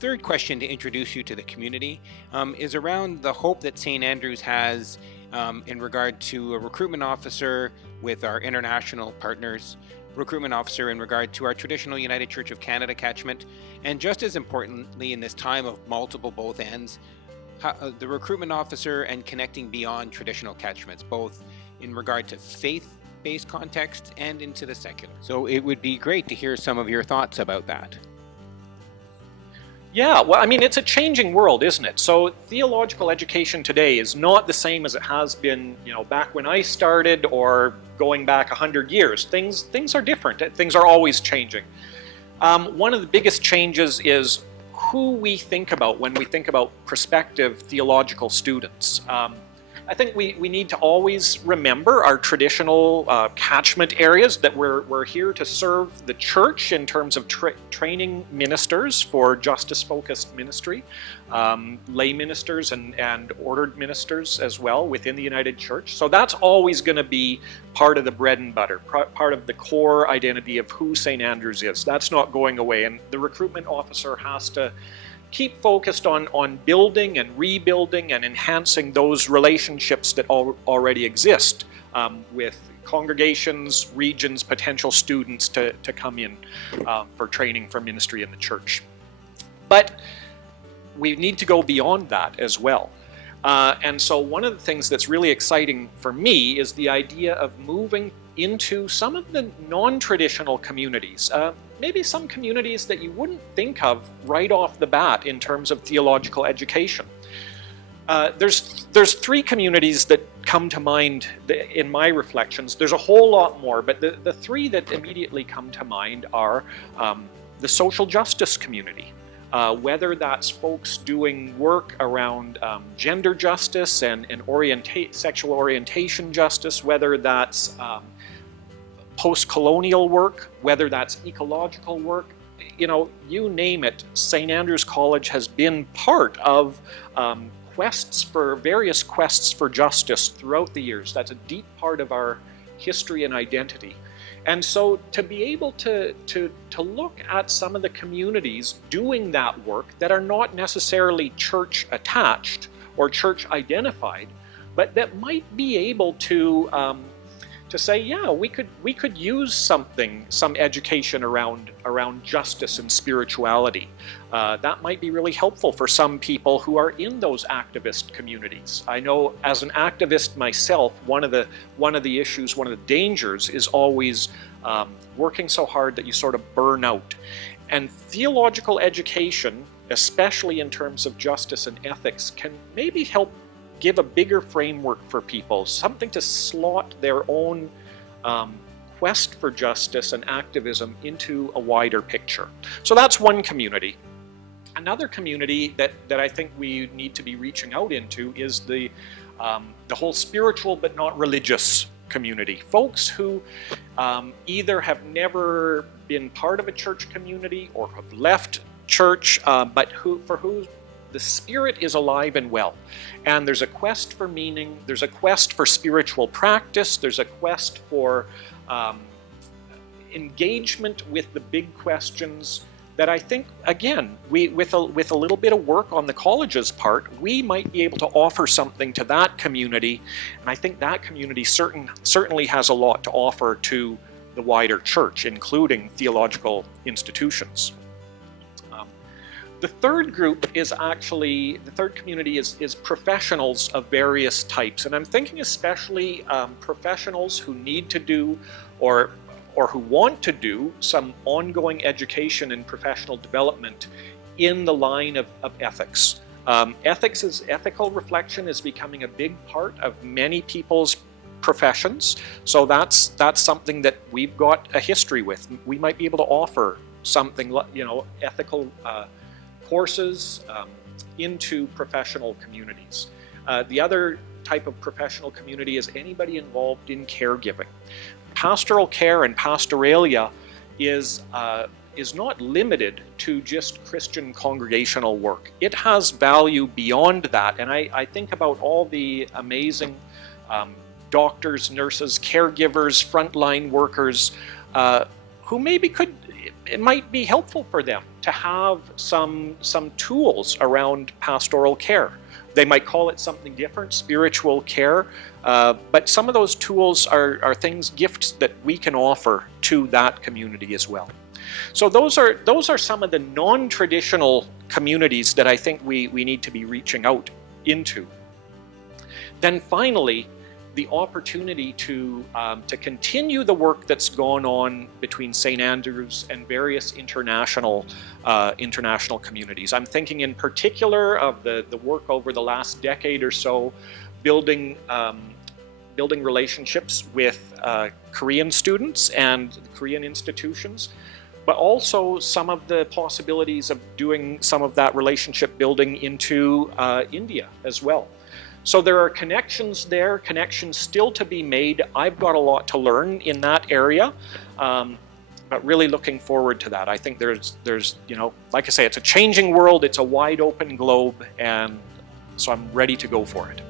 third question to introduce you to the community is around the hope that St. Andrews has in regard to a recruitment officer with our international partners, recruitment officer in regard to our traditional United Church of Canada catchment, and just as importantly in this time of multiple both ends, the recruitment officer and connecting beyond traditional catchments, both in regard to faith-based context and into the secular. So it would be great to hear some of your thoughts about that. Yeah, well, I mean, it's a changing world, isn't it? So theological education today is not the same as it has been, back when I started or going back 100 years. Things are different. Things are always changing. One of the biggest changes is who we think about when we think about prospective theological students. I think we need to always remember our traditional catchment areas, that we're here to serve the church in terms of training ministers for justice-focused ministry, lay ministers and ordered ministers as well within the United Church. So that's always going to be part of the bread and butter, part of the core identity of who St. Andrews is. That's not going away, and the recruitment officer has to keep focused on building and rebuilding and enhancing those relationships that already exist with congregations, regions, potential students to come in for training for ministry in the church. But we need to go beyond that as well. And so one of the things that's really exciting for me is the idea of moving into some of the non-traditional communities, maybe some communities that you wouldn't think of right off the bat in terms of theological education. There's three communities that come to mind in my reflections. There's a whole lot more, but the three that immediately come to mind are the social justice community. Whether that's folks doing work around gender justice and sexual orientation justice, whether that's post-colonial work, whether that's ecological work, you name it, St. Andrews College has been part of various quests for justice throughout the years. That's a deep part of our history and identity. And so to be able to look at some of the communities doing that work that are not necessarily church attached or church identified, but that might be able to say, yeah, we could use some education around justice and spirituality. That might be really helpful for some people who are in those activist communities. I know as an activist myself, one of the issues, one of the dangers is always working so hard that you sort of burn out. And theological education, especially in terms of justice and ethics, can maybe help give a bigger framework for people, something to slot their own quest for justice and activism into a wider picture. So that's one community. Another community that I think we need to be reaching out into is the whole spiritual but not religious community. Folks who either have never been part of a church community or have left church, but for who the spirit is alive and well. And there's a quest for meaning, there's a quest for spiritual practice, there's a quest for engagement with the big questions that I think, again, with a little bit of work on the college's part, we might be able to offer something to that community. And I think that community certainly has a lot to offer to the wider church, including theological institutions. The third community is professionals of various types, and I'm thinking especially professionals who need to do or who want to do some ongoing education and professional development in the line of ethics. Ethical reflection is becoming a big part of many people's professions, so that's something that we've got a history with. We might be able to offer something, ethical courses into professional communities. The other type of professional community is anybody involved in caregiving. Pastoral care and pastoralia is not limited to just Christian congregational work. It has value beyond that, and I think about all the amazing doctors, nurses, caregivers, frontline workers who maybe it might be helpful for them to have some tools around pastoral care. They might call it something different, spiritual care, but some of those tools are things, gifts that we can offer to that community as well. So those are some of the non-traditional communities that I think we need to be reaching out into. Then finally, the opportunity to continue the work that's gone on between St. Andrews and various international communities. I'm thinking in particular of the work over the last decade or so, building relationships with Korean students and Korean institutions, but also some of the possibilities of doing some of that relationship building into India as well. So there are connections there, connections still to be made. I've got a lot to learn in that area, but really looking forward to that. I think there's like I say, it's a changing world, it's a wide open globe, and so I'm ready to go for it.